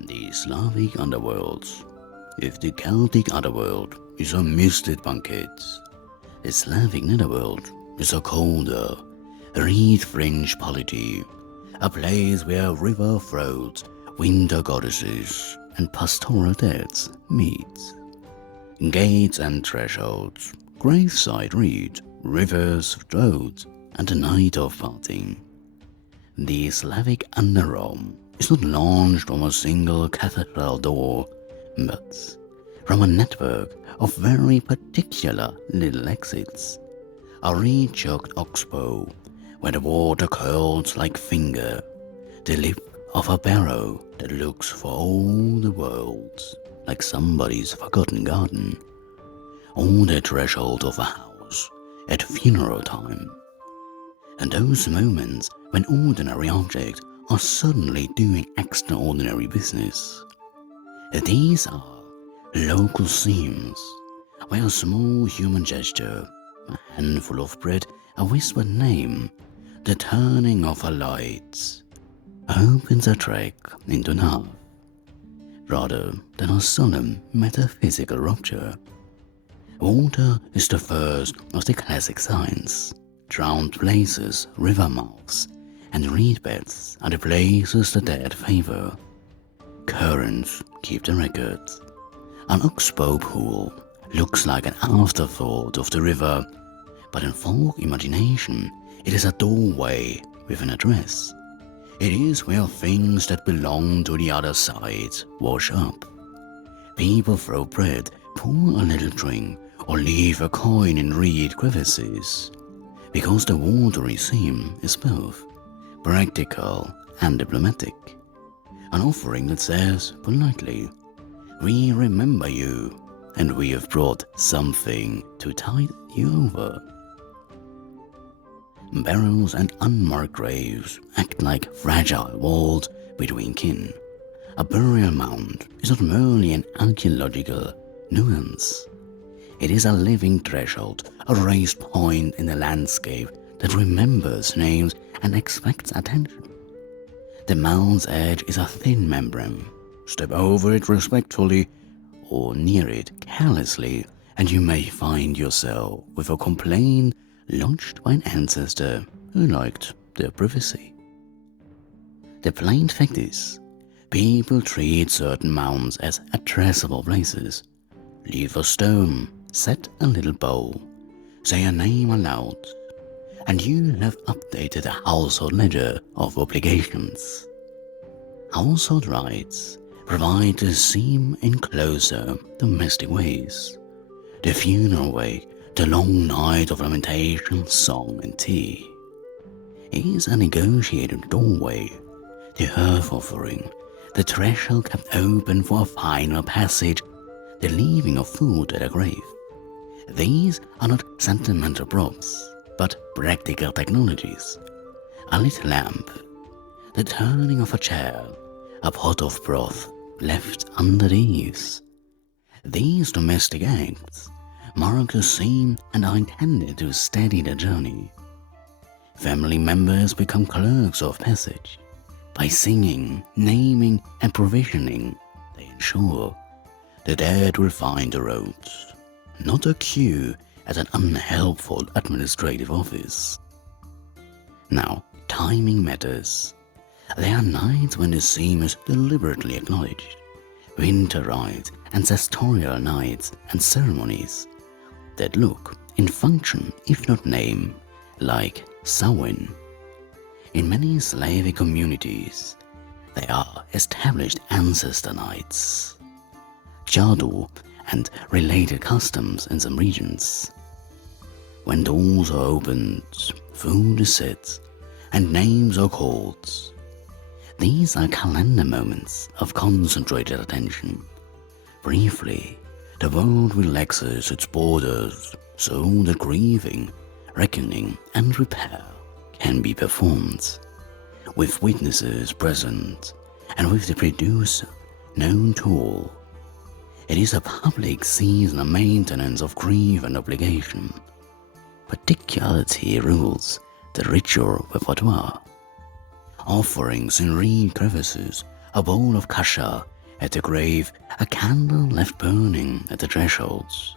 The Slavic underworlds. If the Celtic underworld is a misted banquet, the Slavic netherworld is a colder, reed-fringed polity, a place where river throats, winter goddesses, and pastoral deaths meet. Gates and thresholds, Graveside reed, rivers throats, and a night of parting. The Slavic underrealm is not launched from a single cathedral door, but from a network of very particular little exits. A reed-choked oxbow, where the water curls like finger, the lip of a barrow that looks for all the worlds like somebody's forgotten garden, or the threshold of a house at funeral time. And those moments when ordinary objects are suddenly doing extraordinary business. These are local seams, where a small human gesture, a handful of bread, a whispered name, the turning of a light, opens a track into half, rather than a solemn metaphysical rupture. Water is the first of the classic signs. Drowned places, river mouths, and reed beds are the places the dead favor. Currents keep the record. An oxbow pool looks like an afterthought of the river, but in folk imagination it is a doorway with an address. It is where things that belong to the other side wash up. People throw bread, pour a little drink, or leave a coin in reed crevices, because the watery seam is both practical and diplomatic. An offering that says politely, "We remember you, and we have brought something to tide you over." Barrows and unmarked graves act like fragile walls between kin. A burial mound is not merely an archaeological nuance. It is a living threshold, a raised point in the landscape that remembers names and expects attention. The mound's edge is a thin membrane. Step over it respectfully or near it carelessly, and you may find yourself with a complaint lodged by an ancestor who liked their privacy. The plain fact is, people treat certain mounds as addressable places. Leave a stone, set a little bowl, say a name aloud, and you have updated a household ledger of obligations. Household rites provide the seam in closer domestic ways. The funeral wake, the long night of lamentation, song and tea, is a negotiated doorway, the earth offering, the threshold kept open for a final passage, the leaving of food at a grave. These are not sentimental props, but practical technologies. A lit lamp, the turning of a chair, a pot of broth left under the eaves. These domestic acts mark the scene and are intended to steady the journey. Family members become clerks of passage. By singing, naming, and provisioning, they ensure the dead will find the roads, not a queue at an unhelpful administrative office. Now, timing matters. There are nights when the seam is deliberately acknowledged. Winter rites, ancestorial nights, and ceremonies that look, in function if not name, like Samhain. In many Slavic communities, there are established ancestor nights, Jadu, and related customs in some regions. When doors are opened, food is set, and names are called. These are calendar moments of concentrated attention. Briefly, the world relaxes its borders so that grieving, reckoning, and repair can be performed, with witnesses present and with the producer known to all. It is a public seasonal maintenance of grief and obligation. Particularity rules the ritual repertoire. Offerings in reed crevices a bowl of kasha at the grave, a candle left burning at the thresholds.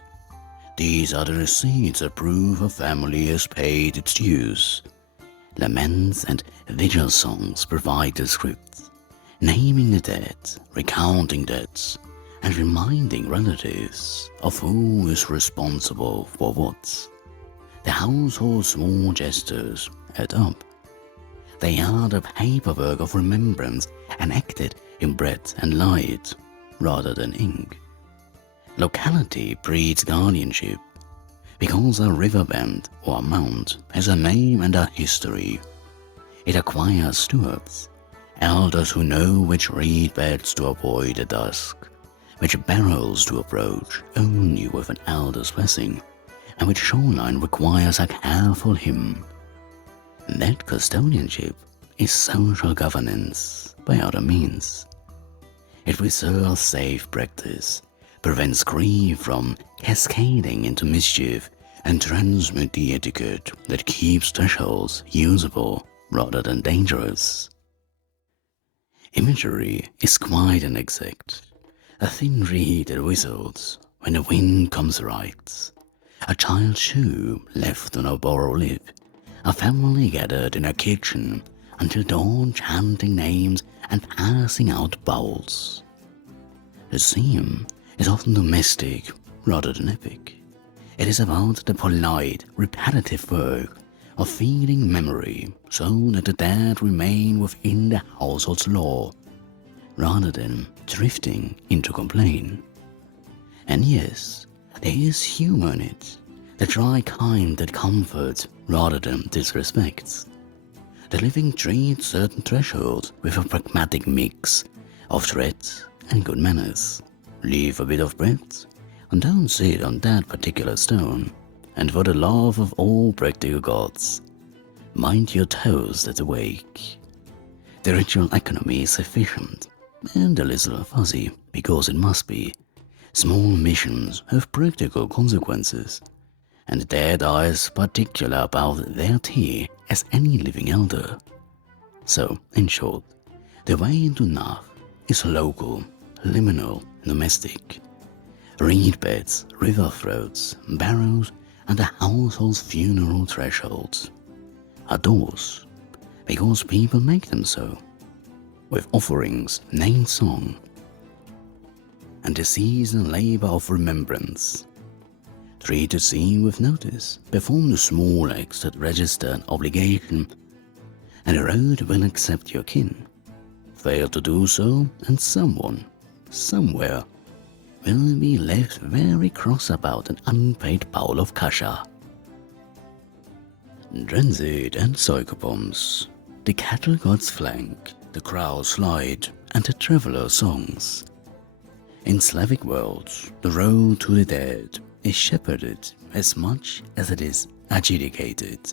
These are the receipts that prove a family has paid its dues. Laments and vigil songs provide the script, naming the dead, recounting debts, and reminding relatives of who is responsible for what. The household's small gestures add up. They are the paperwork of remembrance enacted in bread and light rather than ink. Locality breeds guardianship, because a riverbend or a mount has a name and a history. It acquires stewards, elders who know which reed beds to avoid at dusk, which barrels to approach only with an elder's blessing, and which shoreline requires a careful hymn. That custodianship is social governance by other means. It preserves safe practice, prevents grief from cascading into mischief, and transmits the etiquette that keeps thresholds usable rather than dangerous. Imagery is quite inexact. A thin reed that whistles when the wind comes right, a child's shoe left on a borrowed lip, a family gathered in a kitchen until dawn chanting names and passing out bowls. The theme is often domestic rather than epic. It is about the polite, repetitive work of feeding memory so that the dead remain within the household's law, rather than drifting into complaint. And yes, there is humor in it, the dry kind that comforts rather than disrespects. The living treats certain thresholds with a pragmatic mix of threats and good manners. Leave a bit of bread and don't sit on that particular stone, and for the love of all practical gods, mind your toes at the wake. The ritual economy is efficient and a little fuzzy because it must be. Small missions have practical consequences, and the dead are as particular about their tea as any living elder. So, in short, the way into Nav is local, liminal, domestic. Reed beds, river throats, barrows, and the household's funeral thresholds are doors, because people make them so, with offerings named song, and the seasonal labor of remembrance. Treat the scene with notice, perform the small acts that register an obligation, and the road will accept your kin. Fail to do so, and someone, somewhere, will be left very cross about an unpaid bowl of kasha. Transit and Psychopomps. The cattle gods flank, the crows slide, and the traveler songs. In Slavic worlds, the road to the dead is shepherded as much as it is adjudicated.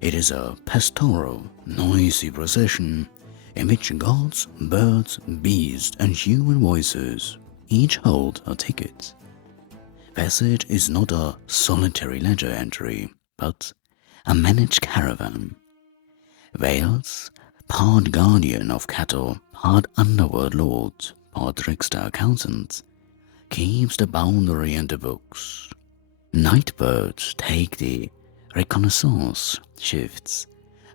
It is a pastoral, noisy procession in which gods, birds, beasts, and human voices each hold a ticket. Passage is not a solitary ledger entry, but a managed caravan. Veles, part guardian of cattle, part underworld lord, part trickster accountant, keeps the boundary and the books. Nightbirds take the reconnaissance shifts,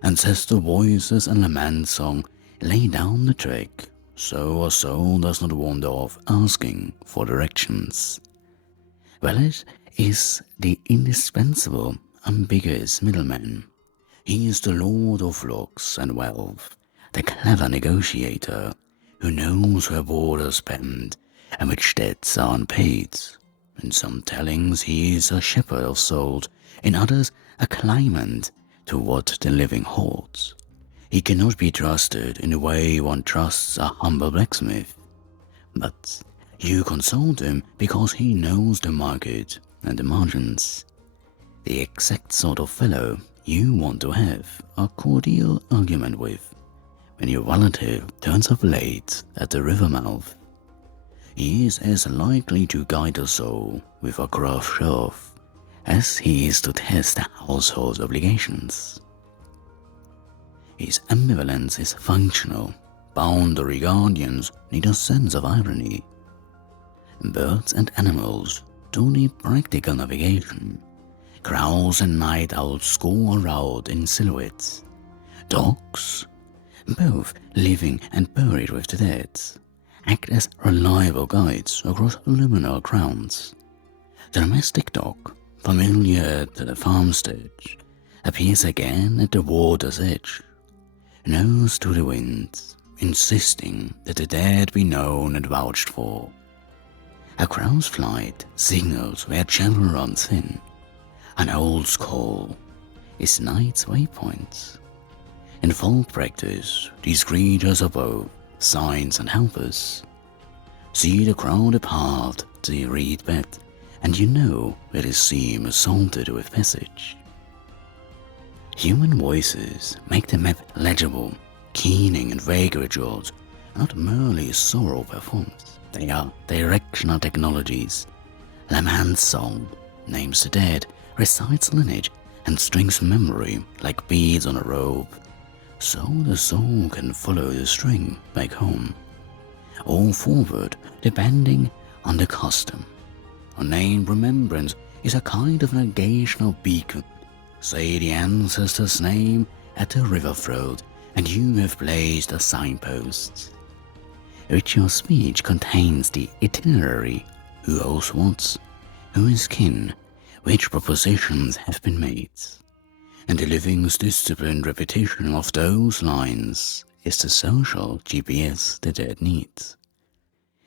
ancestor voices and lament song lay down the track, so a soul does not wander off asking for directions. Veles is the indispensable, ambiguous middleman. He is the lord of flocks and wealth, the clever negotiator who knows where borders bend and which debts are unpaid. In some tellings he is a shepherd of souls, in others a claimant to what the living holds. He cannot be trusted in the way one trusts a humble blacksmith, but you consult him because he knows the market and the margins. The exact sort of fellow you want to have a cordial argument with when your relative turns up late at the river mouth. He is as likely to guide a soul with a craft shove as he is to test the household's obligations. His ambivalence is functional, boundary guardians need a sense of irony. Birds and animals do the practical navigation. Crows and night owls score out in silhouettes. Dogs, both living and buried with the dead, act as reliable guides across liminal grounds. The domestic dog, familiar at the farm stage, appears again at the water's edge, nose to the wind, insisting that the dead be known and vouched for. A crow's flight signals where channel runs thin. An owl's call is night's waypoint. In folk practice, these creatures are both signs and helpers. See the crowded path to the reed bed, and you know where the seam is salted with passage. Human voices make the map legible. Keening and vague rituals are not merely sorrow performed. They are directional technologies. Lament song names the dead, recites lineage, and strings memory like beads on a rope, so the soul can follow the string back home, or forward depending on the custom. A named remembrance is a kind of navigational beacon. Say the ancestor's name at the river throat, and you have placed a signpost. Ritual speech contains the itinerary, who owes what, who is kin, which propositions have been made, and the living's disciplined repetition of those lines is the social GPS the dead needs.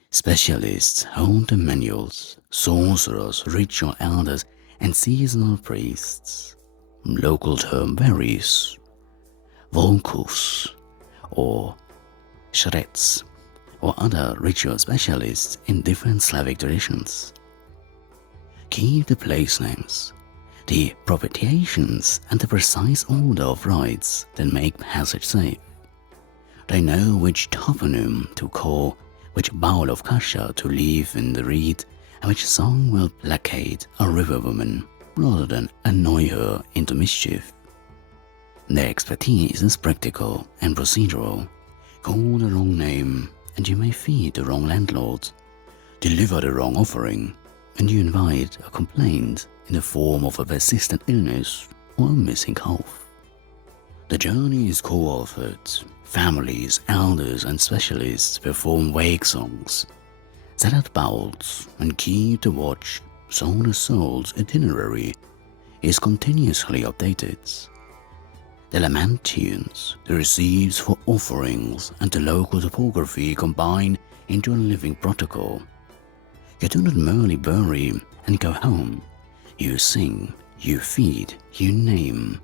Specialists hold the manuals, sorcerers, ritual elders, and seasonal priests. Local term varies. Volkus or shreds or other ritual specialists in different Slavic traditions. Keep the place names, the propitiations, and the precise order of rites that make passage safe. They know which toponym to call, which bowl of kasha to leave in the reed, and which song will placate a river woman rather than annoy her into mischief. Their expertise is practical and procedural. Call the wrong name, and you may feed the wrong landlord. Deliver the wrong offering, and you invite a complaint in the form of a persistent illness or a missing calf. The journey is co-authored. Families, elders, and specialists perform wake songs, set out bowls, and keep the watch, so the soul's itinerary is continuously updated. The lament tunes, the receives for offerings, and the local topography combine into a living protocol. You do not merely bury and go home. You sing, you feed, you name,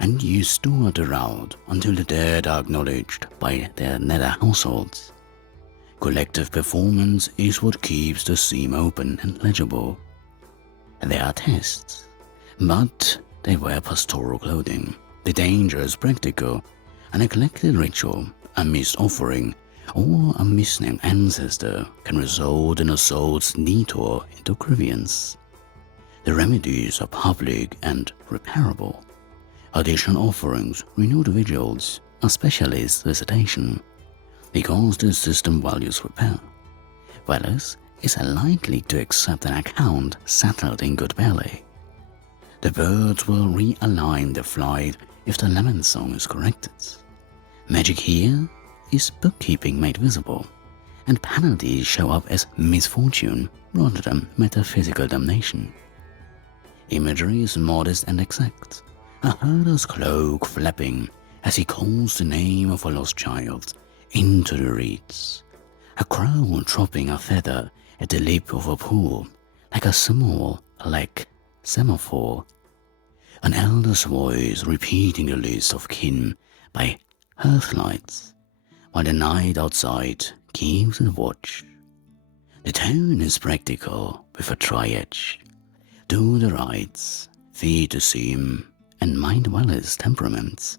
and you steward the route until the dead are acknowledged by their nether households. Collective performance is what keeps the seam open and legible. There are tests, but they wear pastoral clothing. The danger is practical. A neglected ritual, a missed offering, or a misnamed ancestor can result in a soul's detour into grievance. The remedies are public and repairable. Additional offerings, renewed vigils, a specialist visitation, because the system values repair. Veles is likely to accept an account settled in good belly. The birds will realign their flight if the lament song is corrected. Magic here is bookkeeping made visible, and penalties show up as misfortune rather than metaphysical damnation. Imagery is modest and exact. A herder's cloak flapping as he calls the name of a lost child into the reeds. A crow dropping a feather at the lip of a pool, like a small, semaphore. An elder's voice repeating the list of kin by hearthlights, while the night outside keeps it watch. The tone is practical with a tri-edge. Do the rites, feed the seam, and mind Veles' temperaments.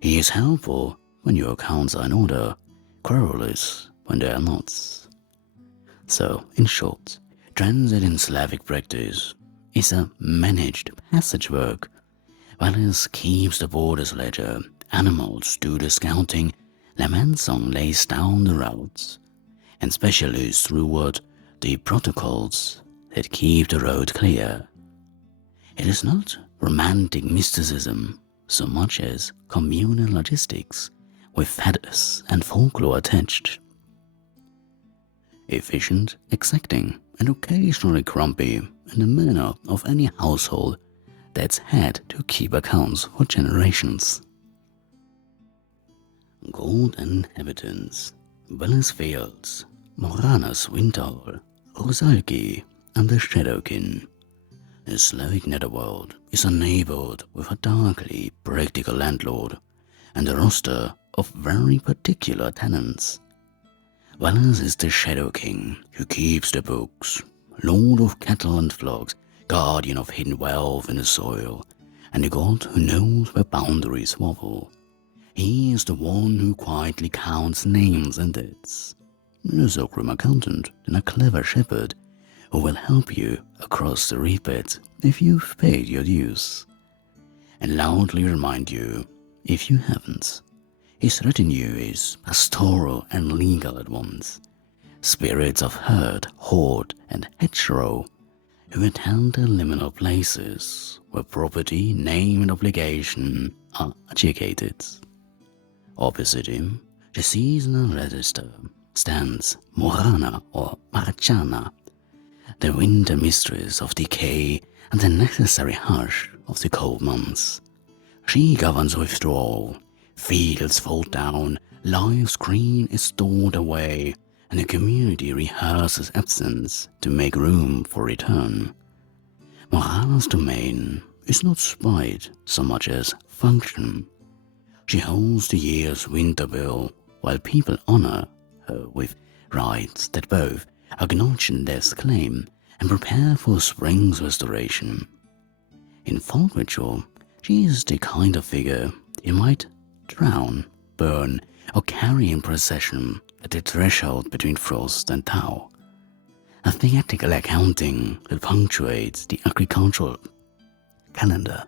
He is helpful when your accounts are in order, querulous when they are not. So, in short, transit in Slavic practice is a managed passage work. Veles keeps the borders ledger, animals do the scouting, Lament song lays down the routes and specialists reward the protocols that keep the road clear. It is not romantic mysticism so much as communal logistics with feathers and folklore attached. Efficient, exacting, and occasionally grumpy in the manner of any household that's had to keep accounts for generations. Gold Inhabitants, Veles, Morana's Winterhall, rusalki, and the Shadowkin. The Slavic netherworld is a neighborhood with a darkly practical landlord and a roster of very particular tenants. Veles is the Shadow King who keeps the books, lord of cattle and flocks, guardian of hidden wealth in the soil, and the god who knows where boundaries wobble. He is the one who quietly counts names and deeds. Less a grim accountant than a clever shepherd who will help you across the reaped if you've paid your dues, and loudly remind you, if you haven't, his retinue is pastoral and legal at once, spirits of herd, horde, and hedgerow who attend the liminal places where property, name, and obligation are adjudicated. Opposite him, the seasonal register, stands Morana or Marciana, the winter mistress of decay and the necessary hush of the cold months. She governs withdrawal, fields fall down, life's green is stored away, and the community rehearses absence to make room for return. Morana's domain is not spite so much as function. She holds the year's winter bill while people honor her with rites that both acknowledge death's claim and prepare for spring's restoration. In folk ritual, she is the kind of figure you might drown, burn, or carry in procession at the threshold between frost and thaw. A theatrical accounting that punctuates the agricultural calendar.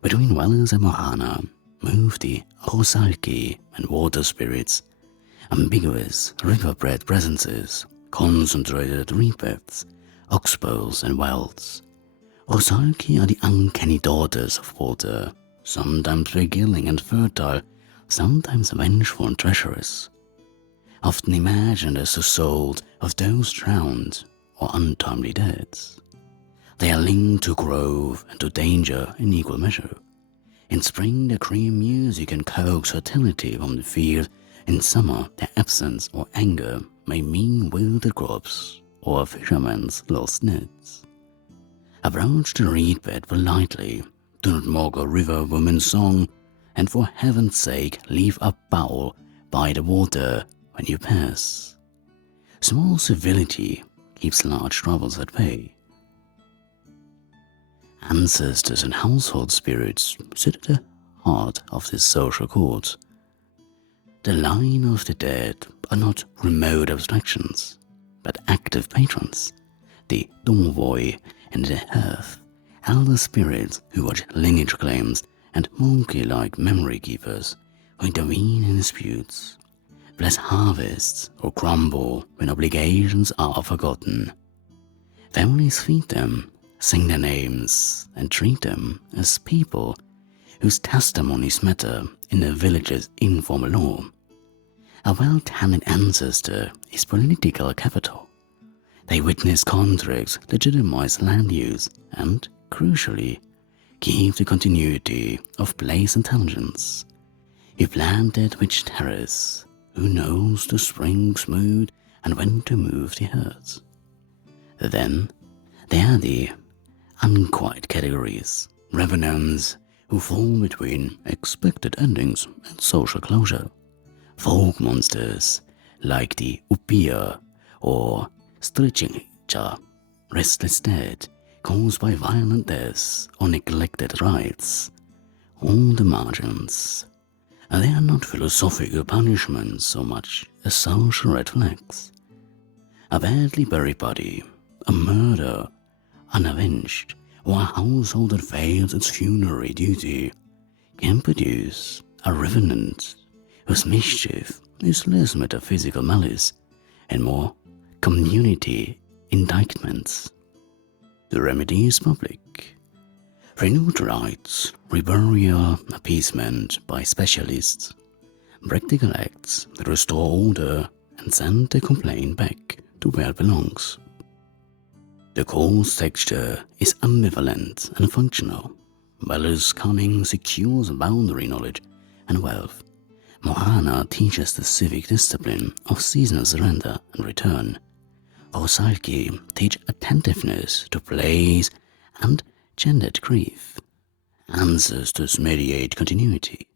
Between Veles and Morana move the rusalki and water spirits, ambiguous riverbed presences, concentrated reapers, oxbows, and wells. Rusalki are the uncanny daughters of water, sometimes beguiling and fertile, sometimes vengeful and treacherous, often imagined as the souls of those drowned or untimely dead. They are linked to growth and to danger in equal measure. In spring, their cream music and coax fertility from the field. In summer, their absence or anger may mean wilted crops or a fisherman's lost nets. Approach the reed bed politely, do not mock a river woman's song, and for heaven's sake leave a bowl by the water when you pass. Small civility keeps large troubles at bay. Ancestors and household spirits sit at the heart of this social court. The line of the dead are not remote abstractions, but active patrons, the domovoi and the hearth, elder spirits who watch lineage claims, and monkey-like memory keepers who intervene in disputes, bless harvests or grumble when obligations are forgotten. Families feed them, sing their names, and treat them as people whose testimonies matter in the village's informal law. A well-tended ancestor is political capital. They witness contracts, legitimize land use, and, crucially, keep the continuity of place intelligence. You planted which terrace, who knows the spring's mood and when to move the herds. Then, there are the unquiet categories, revenants who fall between expected endings and social closure. Folk monsters like the upia or strichincha, restless dead caused by violent deaths or neglected rites. On the margins, they are not philosophical punishments so much as social red flags. A badly buried body, a murder unavenged, or a household that fails its funerary duty can produce a revenant whose mischief is less metaphysical malice and more community indictments. The remedy is public. Renewed rites, reburial, appeasement by specialists, practical acts that restore order and send the complaint back to where it belongs. The course texture is ambivalent and functional. Veles' cunning secures boundary knowledge and wealth. Morana teaches the civic discipline of seasonal surrender and return. Rusalki teach attentiveness to place and gendered grief. Ancestors mediate continuity.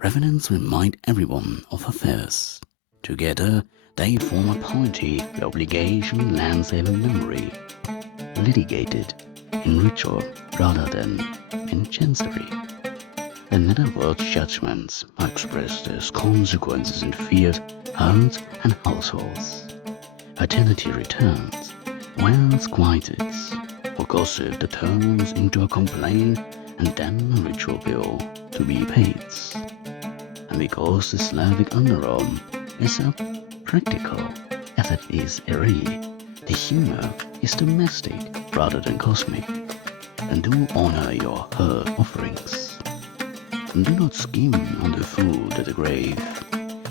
Revenants remind everyone of affairs. Together, they form a polity where obligation lands in memory, litigated in ritual rather than in chancery. The netherworld's judgments are expressed as consequences in fields, homes, and households. Fertility returns, wealth quiets, or gossip that turns into a complaint and then a ritual bill to be paid. And because the Slavic underworld is as practical as it is airy, the humor is domestic rather than cosmic, and do honor your herb offerings. And do not skim on the food at the grave,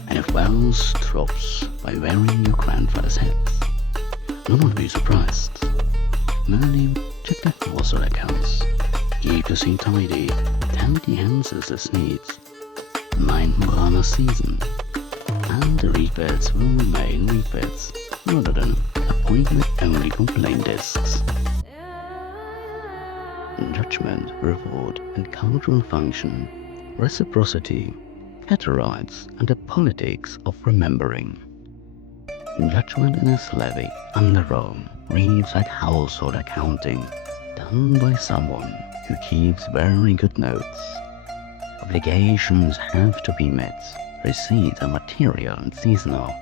and if wealth drops by wearing your grandfather's hat, do not be surprised. Merely check the household accounts, keep the scene tidy, tend the ancestors' needs, mind Morana's season, and the readbeds will remain readbeds rather than appointment-only complaint desks. Judgment, reward, and cultural function, reciprocity, heteroids, and the politics of remembering. Judgment in a Slavic underworld reads like household accounting done by someone who keeps very good notes. Obligations have to be met, receipts are material and seasonal,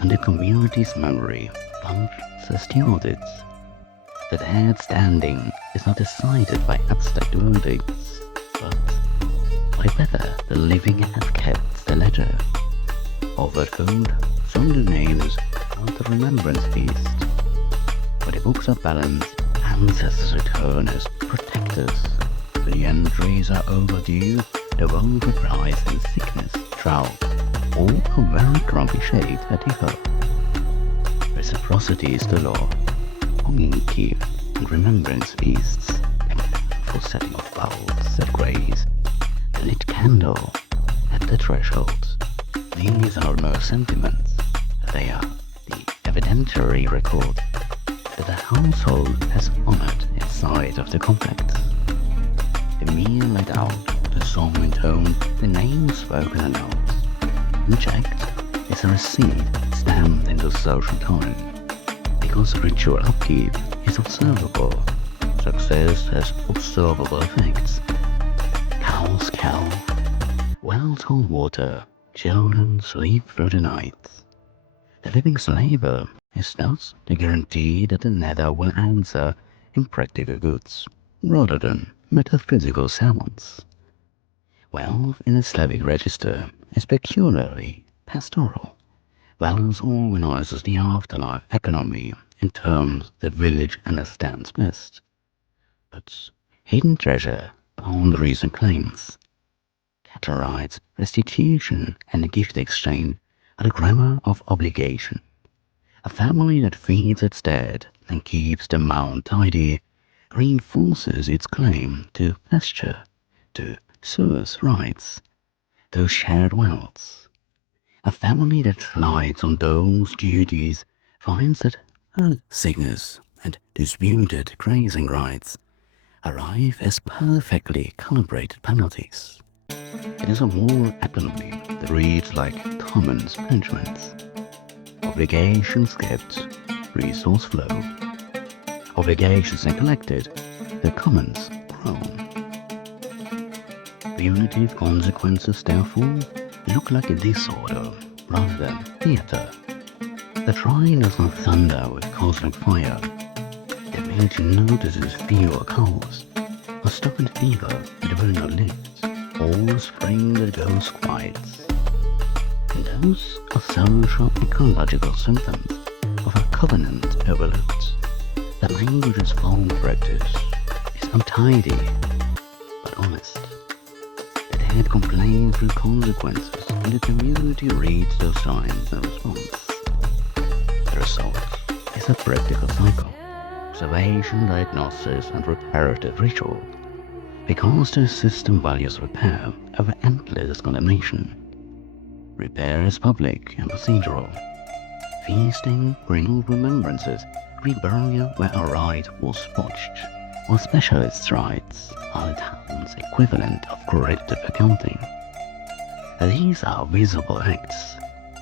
and the community's memory functions the audits. The dead standing is not decided by abstract verdicts, but by whether the living have kept the ledger. Overcode from the names of the remembrance feast. Where the books are balanced, ancestors return as protectors. When the entries are overdue, the world replies in sickness, drought, or a very grumpy shade at the herb. Reciprocity is the law. Longing keep and remembrance feasts, for setting of bowls that graze, the lit candle at the threshold. These are no sentiments, they are the evidentiary record that the household has honored its side of the compact. The meal laid out, the song intoned, the name spoken aloud. Each act is a receipt stamped into social time. Because ritual upkeep is observable, success has observable effects. Cows cow, wells hold water, children sleep through the night. The living's labor is thus the guarantee that the nether will answer in practical goods, rather than metaphysical salons. Wealth in the Slavic register is peculiarly pastoral. Veles organizes the afterlife economy in terms the village understands best. But hidden treasure, boundaries and claims, cattle rights, restitution, and the gift exchange are the grammar of obligation. A family that feeds its dead and keeps the mound tidy reinforces its claim to pasture, to source rights, to shared wealth. A family that slides on those duties finds that earth sickness and disputed grazing rights arrive as perfectly calibrated penalties. It is a moral economy that reads like commons punishments. Obligations kept, resource flow. Obligations neglected, the commons grown. Punitive consequences, therefore, look like a disorder rather than theatre. The shrine does not thunder with cosmic fire. The village notices fewer cows, a stubborn fever that will not lift, or a spring that goes quiet. And those are social ecological symptoms of a covenant overlooked. The language's phone practice is untidy but honest. The dead complain through consequences and the community reads those signs and response. The result is a practical cycle: observation, diagnosis and reparative ritual. Because the system values repair over endless condemnation. Repair is public and procedural. Feasting, renewed remembrances, reburial where a rite was botched, or specialist rites are the town's equivalent of corrective accounting. These are visible acts.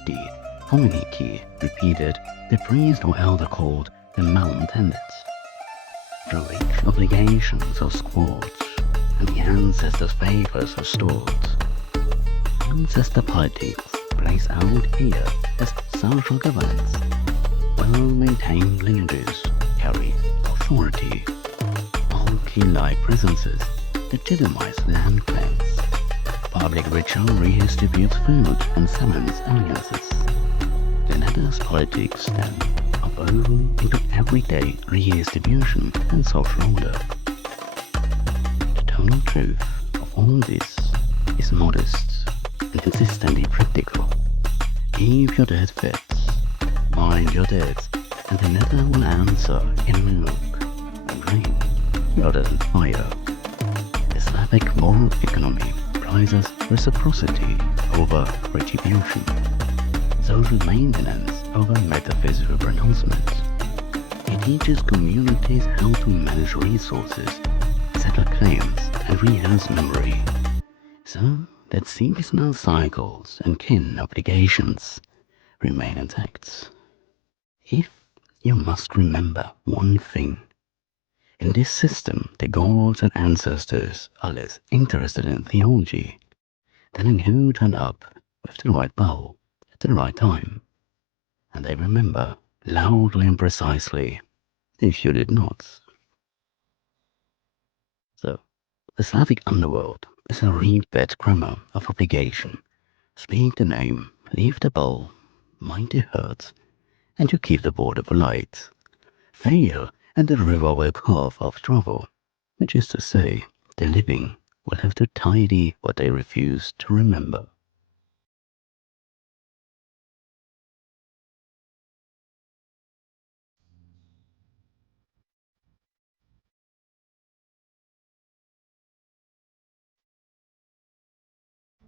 The hominiki repeated, the priest or elder called, the malintended. Through which obligations are squashed, and the ancestors' favors restored. Ancestor politics plays out here as social governance. Well-maintained lineages carry authority. Alki-like presences legitimize land claims. Public ritual redistributes food and summons alliances. The nether's politics then are woven into everyday redistribution and social order. The total truth of all this is modest and consistently practical. Keep your dead fits, mind your dead, and the nether will answer in milk and rain rather than fire. The Slavic moral economy prizes reciprocity over retribution, social maintenance over metaphysical pronouncement. It teaches communities how to manage resources, settle claims, and rehearse memory, so that seasonal cycles and kin obligations remain intact. If you must remember one thing, in this system the gods and ancestors are less interested in theology than in who turned up with the right bow at the right time, and they remember loudly and precisely if you did not. So, the Slavic underworld is a reed-bed grammar of obligation. Speak the name, leave the bowl, mind the hurt, and you keep the border polite. Fail, and the river will cough off trouble, which is to say, the living will have to tidy what they refuse to remember.